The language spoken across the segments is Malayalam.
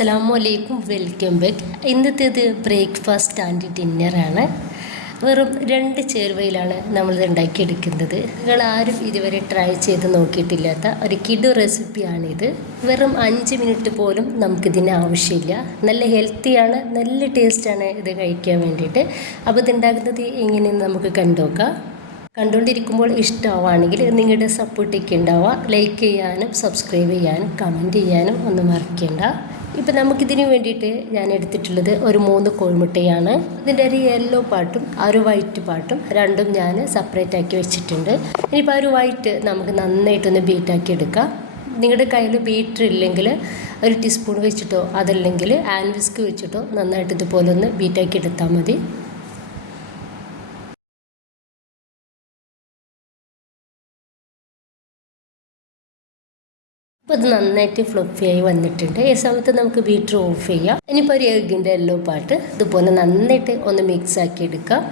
അസ്സലാമലൈക്കും, വെൽക്കം ബാക്ക്. ഇന്നത്തേത് ബ്രേക്ക്ഫാസ്റ്റ് ആൻഡ് ഡിന്നറാണ്. വെറും 2 ചേരുവയിലാണ് നമ്മളിത് ഉണ്ടാക്കിയെടുക്കുന്നത്. നിങ്ങൾ ആരും ഇതുവരെ ട്രൈ ചെയ്ത് നോക്കിയിട്ടില്ലാത്ത ഒരു കിഡു റെസിപ്പിയാണിത്. വെറും 5 മിനിറ്റ് പോലും നമുക്കിതിന് ആവശ്യമില്ല. നല്ല ഹെൽത്തിയാണ്, നല്ല ടേസ്റ്റാണ് ഇത് കഴിക്കാൻ വേണ്ടിയിട്ട്. അപ്പോൾ ഇതുണ്ടാക്കുന്നത് എങ്ങനെയെന്ന് നമുക്ക് കണ്ടുനോക്കാം. കണ്ടുകൊണ്ടിരിക്കുമ്പോൾ ഇഷ്ടമാവുകയാണെങ്കിൽ നിങ്ങളുടെ സപ്പോർട്ടൊക്കെ ഉണ്ടാവുക. ലൈക്ക് ചെയ്യാനും സബ്സ്ക്രൈബ് ചെയ്യാനും കമൻറ്റ് ചെയ്യാനും ഒന്നും മറക്കേണ്ട. ഇപ്പം നമുക്കിതിന് വേണ്ടിയിട്ട് ഞാൻ എടുത്തിട്ടുള്ളത് ഒരു 3 കോഴിമുട്ടയാണ്. ഇതിൻ്റെ ഒരു യെല്ലോ പാർട്ടും ഒരു വൈറ്റ് പാർട്ടും രണ്ടും ഞാൻ സെപ്പറേറ്റ് ആക്കി വെച്ചിട്ടുണ്ട്. ഇനിയിപ്പോൾ ഒരു വൈറ്റ് നമുക്ക് നന്നായിട്ടൊന്ന് ബീറ്റാക്കി എടുക്കാം. നിങ്ങളുടെ കയ്യിൽ ബീറ്റർ ഇല്ലെങ്കിൽ ഒരു ടീസ്പൂൺ വെച്ചിട്ടോ അതല്ലെങ്കിൽ ഹാൻഡ് വിസ്ക് വെച്ചിട്ടോ നന്നായിട്ട് ഇതുപോലെ ഒന്ന് ബീറ്റാക്കി എടുത്താൽ മതി. അപ്പോൾ അത് നന്നായിട്ട് ഫ്ലഫിയായി വന്നിട്ടുണ്ട്. ഈ സമയത്ത് നമുക്ക് ബീറ്റർ ഓഫ് ചെയ്യാം. ഇനിയിപ്പോൾ ഒരു എഗ്ഗിൻ്റെ യെല്ലോ പാർട്ട് ഇതുപോലെ നന്നായിട്ട് ഒന്ന് മിക്സ് ആക്കി എടുക്കാം.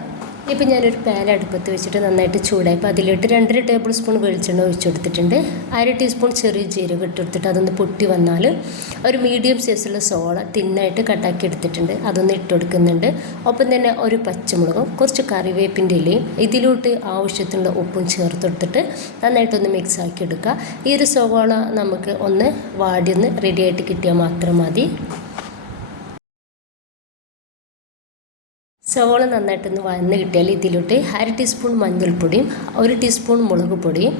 ഇപ്പോൾ ഞാനൊരു പാൻ അടുപ്പത്ത് വെച്ചിട്ട് നന്നായിട്ട് ചൂടായപ്പോൾ അതിലിട്ട് 2.5 ടേബിൾ സ്പൂൺ വെളിച്ചെണ്ണ ഒഴിച്ചു കൊടുത്തിട്ടുണ്ട്. 1/2 ടീസ്പൂൺ ചെറിയ ജീരകം ഇട്ട് കൊടുത്തിട്ട് അതൊന്ന് പൊട്ടി വന്നാൽ ഒരു മീഡിയം സൈസുള്ള സോള തിന്നായിട്ട് കട്ടാക്കി എടുത്തിട്ടുണ്ട്, അതൊന്ന് ഇട്ട് കൊടുക്കുന്നുണ്ട്. ഒപ്പം തന്നെ ഒരു പച്ചമുളകും കുറച്ച് കറിവേപ്പിൻ്റെ ഇലയും ഇതിലോട്ട് ആവശ്യത്തിനുള്ള ഉപ്പും ചേർത്ത് കൊടുത്തിട്ട് നന്നായിട്ടൊന്ന് മിക്സ് ആക്കി എടുക്കുക. ഈ ഒരു സോള നമുക്ക് ഒന്ന് വാടിയൊന്ന് റെഡിയായിട്ട് കിട്ടിയാൽ മാത്രം മതി. സവോള നന്നായിട്ടൊന്ന് വഴന്ന് കിട്ടിയാൽ ഇതിലോട്ട് 1/2 ടീസ്പൂൺ മഞ്ഞൾപ്പൊടിയും 1 ടീസ്പൂൺ മുളക് പൊടിയും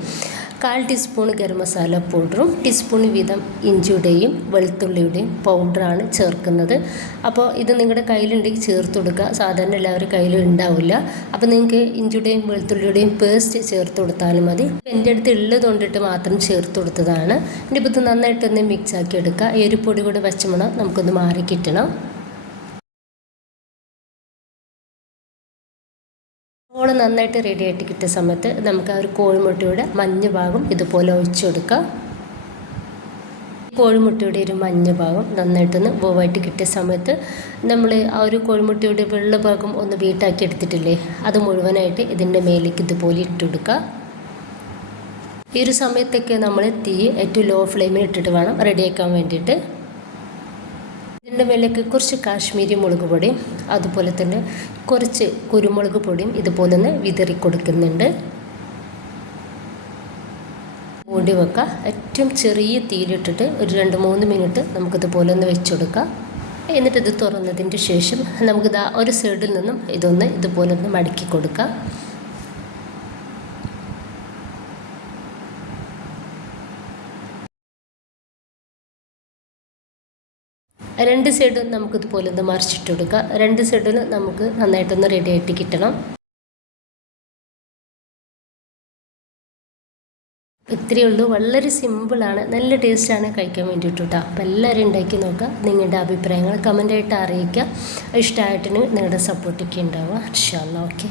1/4 ടീസ്പൂൺ ഗരം മസാല പൗഡറും ടീസ്പൂൺ വീതം ഇഞ്ചിയുടെയും വെളുത്തുള്ളിയുടെയും പൗഡറാണ് ചേർക്കുന്നത്. അപ്പോൾ ഇത് നിങ്ങളുടെ കയ്യിലുണ്ടെങ്കിൽ ചേർത്ത് കൊടുക്കുക. സാധാരണ എല്ലാവരും കയ്യിൽ ഉണ്ടാവില്ല. അപ്പോൾ നിങ്ങൾക്ക് ഇഞ്ചിയുടെയും വെളുത്തുള്ളിയുടെയും പേസ്റ്റ് ചേർത്ത് കൊടുത്താലും മതി. എൻ്റെ അടുത്ത് ഉള്ളത് കൊണ്ടിട്ട് മാത്രം ചേർത്ത് കൊടുത്തതാണ്. ഇനിയിപ്പോൾ ഇത് നന്നായിട്ടൊന്ന് മിക്സ് ആക്കി എടുക്കുക. ഈ ഒരു പൊടി കൂടെ വെച്ചമണം നമുക്കൊന്ന് മാറി കിട്ടണം. സവോള നന്നായിട്ട് റെഡി ആയിട്ട് കിട്ടിയ സമയത്ത് നമുക്ക് ആ ഒരു കോഴിമുട്ടയുടെ മഞ്ഞ ഭാഗം ഇതുപോലെ ഒഴിച്ചു കൊടുക്കാം. കോഴിമുട്ടയുടെ ഒരു മഞ്ഞ ഭാഗം നന്നായിട്ടൊന്ന് വേവായിട്ട് കിട്ടിയ സമയത്ത് നമ്മൾ ആ ഒരു കോഴിമുട്ടയുടെ വെള്ള ഭാഗം ഒന്ന് ബീറ്റാക്കി എടുത്തിട്ടില്ലേ, അത് മുഴുവനായിട്ട് ഇതിൻ്റെ മേലേക്ക് ഇതുപോലെ ഇട്ട് കൊടുക്കുക. ഈ ഒരു സമയത്തൊക്കെ നമ്മൾ തീ ഏറ്റവും ലോ ഫ്ലെയിമിൽ ഇട്ടിട്ട് വേണം റെഡിയാക്കാൻ വേണ്ടിയിട്ട്. ഇതിൻ്റെ മേലേക്ക് കുറച്ച് കാശ്മീരി മുളക് പൊടിയും അതുപോലെ തന്നെ കുറച്ച് കുരുമുളക് പൊടിയും ഇതുപോലെ ഒന്ന് വിതറി കൊടുക്കുന്നുണ്ട്. മൂടി വെക്കുക. ഏറ്റവും ചെറിയ തീയിലിട്ടിട്ട് ഒരു 2-3 മിനിറ്റ് നമുക്കിതുപോലെ ഒന്ന് വെച്ചുകൊടുക്കാം. എന്നിട്ട് ഇത് തുറന്നതിൻ്റെ ശേഷം നമുക്കിത് ഒരു സൈഡിൽ നിന്നും ഇതുപോലെ ഒന്ന് മടക്കി കൊടുക്കാം. രണ്ട് സൈഡും നമുക്കിതുപോലെ ഒന്ന് മറിച്ചിട്ട് കൊടുക്കുക. 2 സൈഡിലും നമുക്ക് നന്നായിട്ടൊന്ന് റെഡി ആയിട്ട് കിട്ടണം. ഇത്രയേ ഉള്ളൂ. വളരെ സിമ്പിളാണ്, നല്ല ടേസ്റ്റാണ് കഴിക്കാൻ വേണ്ടിയിട്ട് കേട്ടോ. അപ്പോൾ എല്ലാവരും ഉണ്ടാക്കി നോക്കുക. നിങ്ങളുടെ അഭിപ്രായങ്ങൾ കമൻ്റായിട്ട് അറിയിക്കുക. ഇഷ്ടമായിട്ടിന് നിങ്ങളുടെ സപ്പോർട്ടൊക്കെ ഉണ്ടാവുക. ഇൻഷാ അല്ലാഹ്. ഓക്കെ.